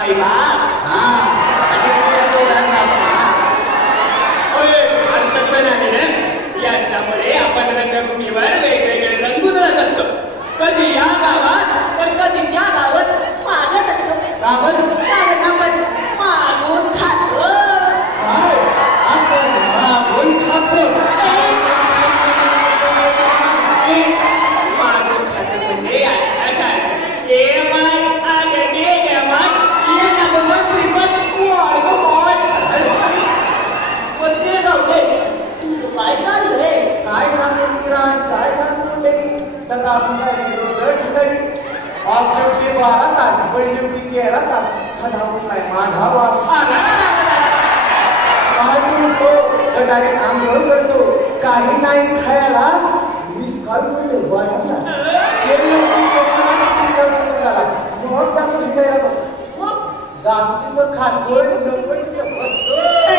आई बा तसं नाही ना याच्यामुळे आपण रंगभूमीवर वेगवेगळे रंग उधळत असतो. कधी या गावात तर कधी त्या गावात मागत असतो. कारण आपण मागून खातो. आपण मागून खातो मागून खातो म्हणजे असं काय सांगू मित्रांनो, काय सांगू मंडळी, सदा ठिकाणी ऑब्जेक्ट 12 तास बैठकी 13 तास सदा उठलाय माझा वास. काय म्हणतो गटारे आंघोळ करतो, काही नाही खायला मीच काय करतो बाळाला मग जातो फिरायला. जातो तिथं खातोय बसतोय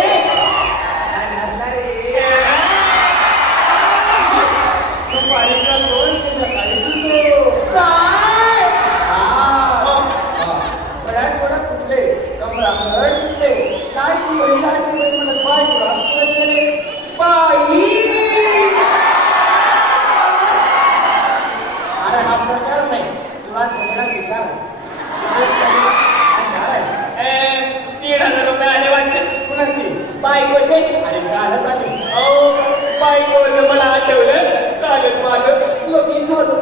काय ती महिला बाई अरे हा प्रकार नाही तुला सगळ्याला विचार 1,500 रुपये आले वाटतं. कुणाची बायकोचे. अरे कालच आली. बायकोनं मला आठवलं कालच माझं लगीन झालं.